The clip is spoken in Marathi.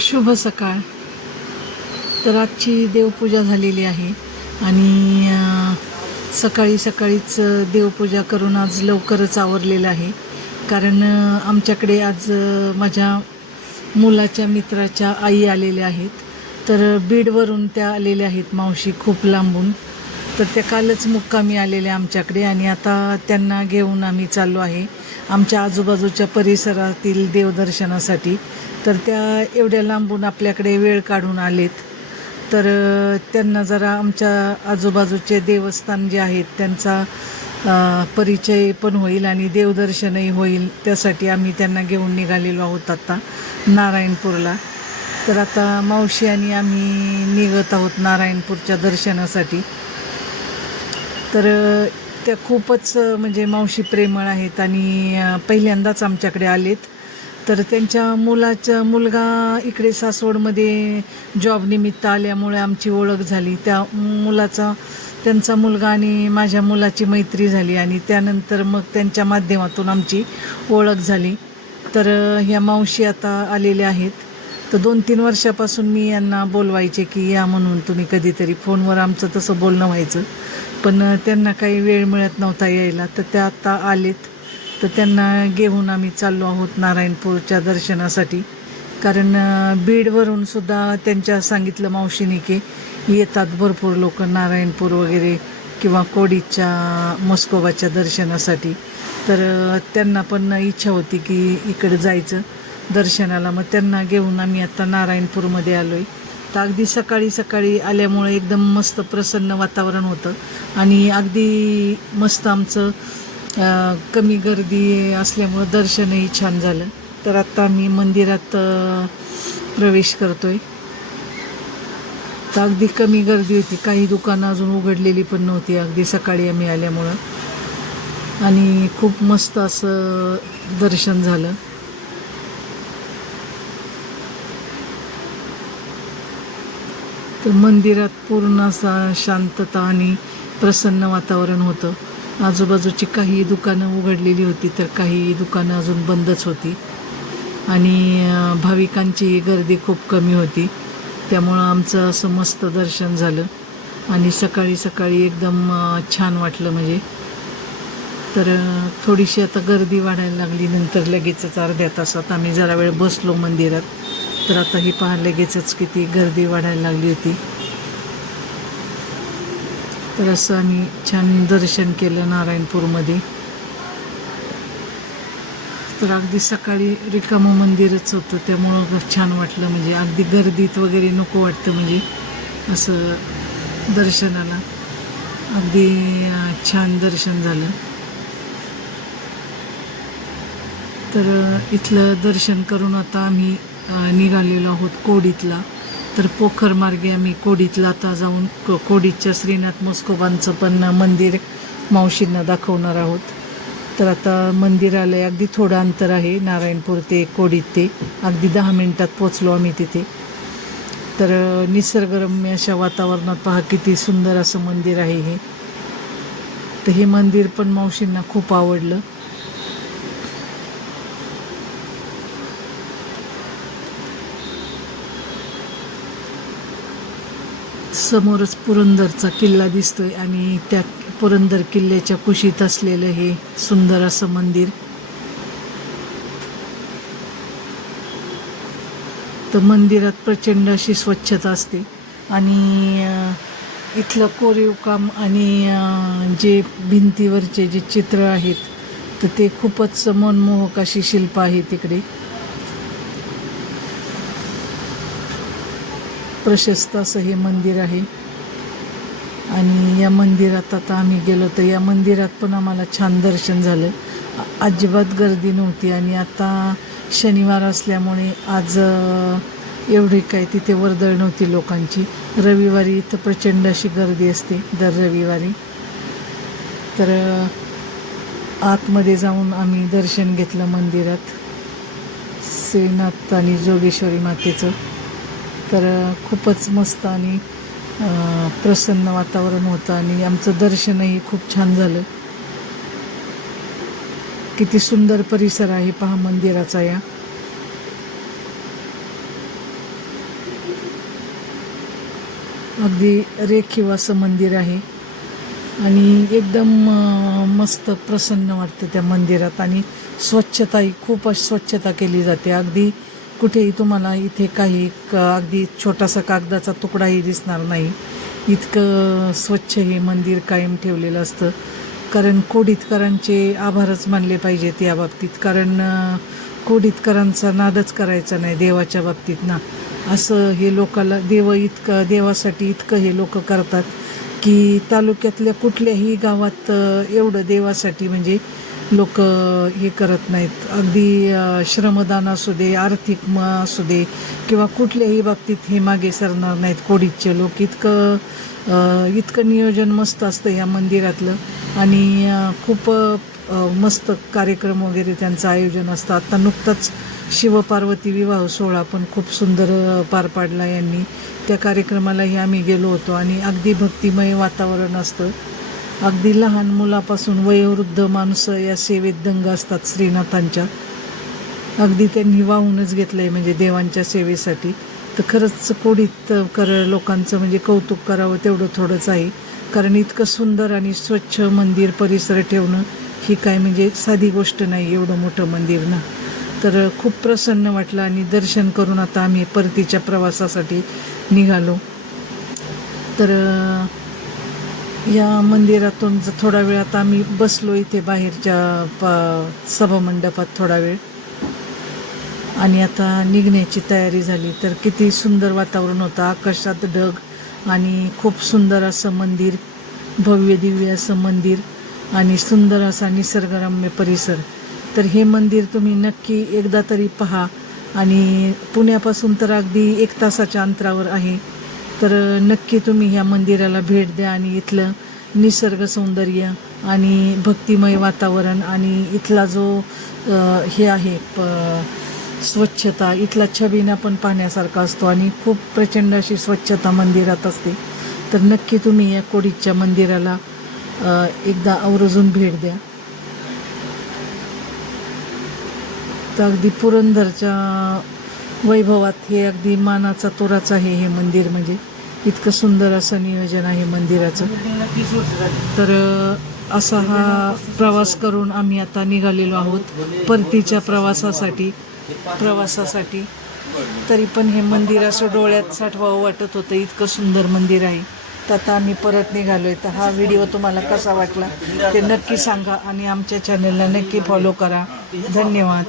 शुभ सकाळ. तर आजची देवपूजा झालेली आहे आणि सकाळी सकाळीच देवपूजा करून आज लवकरच आवरलेलं आहे. कारण आमच्याकडे आज माझ्या मुलाच्या मित्राच्या आई आलेल्या आहेत. तर बीडवरून त्या आलेल्या आहेत, मावशी खूप लांबून. तर त्या कालच मुक्कामी आलेल्या आमच्याकडे आणि आता त्यांना घेऊन आम्ही चाललो आहे आमच्या आजूबाजूच्या परिसरातील देवदर्शनासाठी. तर त्या एवढ्या लांबून आपल्याकडे वेळ काढून आलेत. तर त्यांना जरा आमच्या आजूबाजूचे देवस्थान जे आहेत त्यांचा परिचय पण होईल आणि देवदर्शनही होईल. त्यासाठी आम्ही त्यांना घेऊन निघालेलो आहोत आता नारायणपूरला. तर आता मावशी आणि आम्ही निघत आहोत नारायणपूरच्या दर्शनासाठी. तर त्या खूपच म्हणजे मावशी प्रेमळ आहेत आणि पहिल्यांदाच आमच्याकडे आलेत. तर त्यांच्या मुलगा इकडे सासवडमध्ये जॉबनिमित्त आल्यामुळे आमची ओळख झाली. त्यांचा मुलगा आणि माझ्या मुलाची मैत्री झाली आणि त्यानंतर मग त्यांच्या माध्यमातून आमची ओळख झाली. तर ह्या मावशी आता आलेल्या आहेत. तर 2-3 वर्षापासून मी यांना बोलवायचे की या म्हणून तुम्ही कधीतरी. फोनवर आमचं तसं बोलणं व्हायचं, पण त्यांना काही वेळ मिळत नव्हता यायला. तर त्या आत्ता आलेत. तर त्यांना घेऊन आम्ही चाललो आहोत नारायणपूरच्या दर्शनासाठी. कारण बीडवरून सुद्धा त्यांच्या सांगितलं मावशीने की येतात भरपूर लोक नारायणपूर वगैरे किंवा कोडीच्या म्हस्कोबाच्या दर्शनासाठी. तर त्यांना पण इच्छा होती की इकडे जायचं दर्शनाला. मग त्यांना घेऊन आम्ही आता नारायणपूरमध्ये आलो आहे. तर अगदी सकाळी सकाळी आल्यामुळे एकदम मस्त प्रसन्न वातावरण होतं आणि अगदी मस्त आमचं कमी गर्दी असल्यामुळं दर्शनही छान झालं. तर आत्ता आम्ही मंदिरात प्रवेश करतोय. तर अगदी कमी गर्दी होती, काही दुकानं अजून उघडलेली पण नव्हती अगदी सकाळी आम्ही आल्यामुळं. आणि खूप मस्त असं दर्शन झालं. तर मंदिरात पूर्ण असा शांतता आणि प्रसन्न वातावरण होतं. आजूबाजूची काही दुकानं उघडलेली होती तर काही दुकानं अजून बंदच होती आणि भाविकांची गर्दी खूप कमी होती. त्यामुळं आमचं असं मस्त दर्शन झालं आणि सकाळी सकाळी एकदम छान वाटलं म्हणजे. तर थोडीशी आता गर्दी वाढायला लागली. नंतर लगेचच अर्ध्या तासात आम्ही जरा वेळ बसलो मंदिरात. तर आता ही पहा लगेचच किती गर्दी वाढायला लागली होती. तर असं आम्ही छान दर्शन केलं नारायणपूरमध्ये. तर अगदी सकाळी रिकामं मंदिरच होतं त्यामुळं छान वाटलं. म्हणजे अगदी गर्दीत वगैरे नको वाटतं म्हणजे असं दर्शनाला. अगदी छान दर्शन झालं. तर इथलं दर्शन करून आता आम्ही निघालेलो आहोत कोडीतला. तर पोखर मार्गे आम्ही कोडीतला आता जाऊन कोडीच्या श्रीनाथ म्हस्कोबांचं पण मंदिर मावशींना दाखवणार आहोत. तर आता मंदिर आलं आहे, अगदी थोडं अंतर आहे नारायणपूर ते कोडीत. ते अगदी 10 मिनिटात पोचलो आम्ही तिथे. तर निसर्गरम्य अशा वातावरणात पहा किती सुंदर असं मंदिर आहे हे. तर हे मंदिर पण मावशींना खूप आवडलं. समोरच पुरंदरचा किल्ला दिसतोय आणि त्या पुरंदर किल्ल्याच्या कुशीत असलेलं हे सुंदर असं मंदिर. तर मंदिरात प्रचंड अशी स्वच्छता असते आणि इथलं कोरीव काम आणि जे भिंतीवरचे जे चित्र आहेत तर ते खूपच मनमोहक अशी शिल्प आहेत इकडे. प्रशस्त असं हे मंदिर आहे आणि या मंदिरात आता आम्ही गेलो तर या मंदिरात पण आम्हाला छान दर्शन झालं. अजिबात गर्दी नव्हती आणि आता शनिवार असल्यामुळे आज एवढी काय तिथे वर्दळ नव्हती लोकांची. रविवारी इथं प्रचंड अशी गर्दी असते दर रविवारी. तर आतमध्ये जाऊन आम्ही दर्शन घेतलं मंदिरात श्रीनाथ आणि जोगेश्वरी मातेचं. तर खूपच मस्त आणि प्रसन्न वातावरण होतं आणि आमचं दर्शनही खूप छान झालं. किती सुंदर परिसर आहे पहा मंदिराचा या. अगदी रेखीव असं मंदिर आहे आणि एकदम मस्त प्रसन्न वाटतं त्या मंदिरात. आणि स्वच्छताही खूप अशी स्वच्छता केली जाते. अगदी कुठेही तुम्हाला इथे काही अगदी छोटासा कागदाचा तुकडाही दिसणार नाही, इतकं स्वच्छ हे मंदिर कायम ठेवलेलं असतं. कारण कोडितकरांचे आभारच मानले पाहिजेत या बाबतीत. कारण कोडितकरांचा नादच करायचा नाही देवाच्या बाबतीत ना. असं हे लोकाला देवासाठी इतकं हे लोक करतात की तालुक्यातल्या कुठल्याही गावात एवढं देवासाठी म्हणजे लोक हे करत नाहीत. अगदी श्रमदान असू दे, आर्थिक असू दे किंवा कुठल्याही बाबतीत हे मागे सरणार नाहीत कोडितचे लोक. इतकं नियोजन मस्त असतं या मंदिरातलं. आणि खूप मस्त कार्यक्रम वगैरे त्यांचं आयोजन असतं. आता नुकताच शिवपार्वती विवाह सोहळा पण खूप सुंदर पार पाडला यांनी. त्या कार्यक्रमालाही आम्ही गेलो होतो आणि अगदी भक्तिमय वातावरण असतं. अगदी लहान मुलापासून वयोवृद्ध माणसं या सेवेत दंग असतात श्रीनाथांच्या. अगदी त्यांनी वाहूनच घेतलं आहे म्हणजे देवांच्या सेवेसाठी. तर खरंच कोडित लोकांचं म्हणजे कौतुक करावं तेवढं थोडंच आहे. कारण इतकं सुंदर आणि स्वच्छ मंदिर परिसर ठेवणं ही काय म्हणजे साधी गोष्ट नाही, एवढं मोठं मंदिर ना. तर खूप प्रसन्न वाटलं आणि दर्शन करून आता आम्ही परतीच्या प्रवासासाठी निघालो. तर या मंदिरातून थोडा वेळ आता आम्ही बसलो इथे बाहेरच्या सभामंडपात थोडा वेळ आणि आता निघण्याची तयारी झाली. तर किती सुंदर वातावरण होतं, आकाशात ढग आणि खूप सुंदर असं मंदिर, भव्य दिव्य असं मंदिर आणि सुंदर असा निसर्गरम्य परिसर. तर हे मंदिर तुम्ही नक्की एकदा तरी पहा. आणि पुण्यापासून तर अगदी 1 तासाच्या अंतरावर आहे. तर नक्की तुम्ही ह्या मंदिराला भेट द्या आणि इथलं निसर्ग सौंदर्य आणि भक्तिमय वातावरण आणि इथला जो हे आहे स्वच्छता, इथला छबिना पण पाहण्यासारखा असतो आणि खूप प्रचंड अशी स्वच्छता मंदिरात असते. तर नक्की तुम्ही या कोडितच्या मंदिराला एकदा आवर्जून भेट द्या. तर अगदी पुरंदरच्या वैभवात हे अगदी मानाचा तोराच आहे हे मंदिर. म्हणजे इतकं सुंदर असं नियोजन आहे मंदिराचं. तर असा हा प्रवास करून आम्ही आता निघालेलो आहोत परतीच्या प्रवासासाठी. तरी पण हे मंदिर असं डोळ्यात साठवावं वाटत होतं, इतकं सुंदर मंदिर आहे. तर आता आम्ही परत निघालोय. तर हा व्हिडिओ तुम्हाला कसा वाटला ते नक्की सांगा आणि आमच्या चॅनलला नक्की फॉलो करा. धन्यवाद.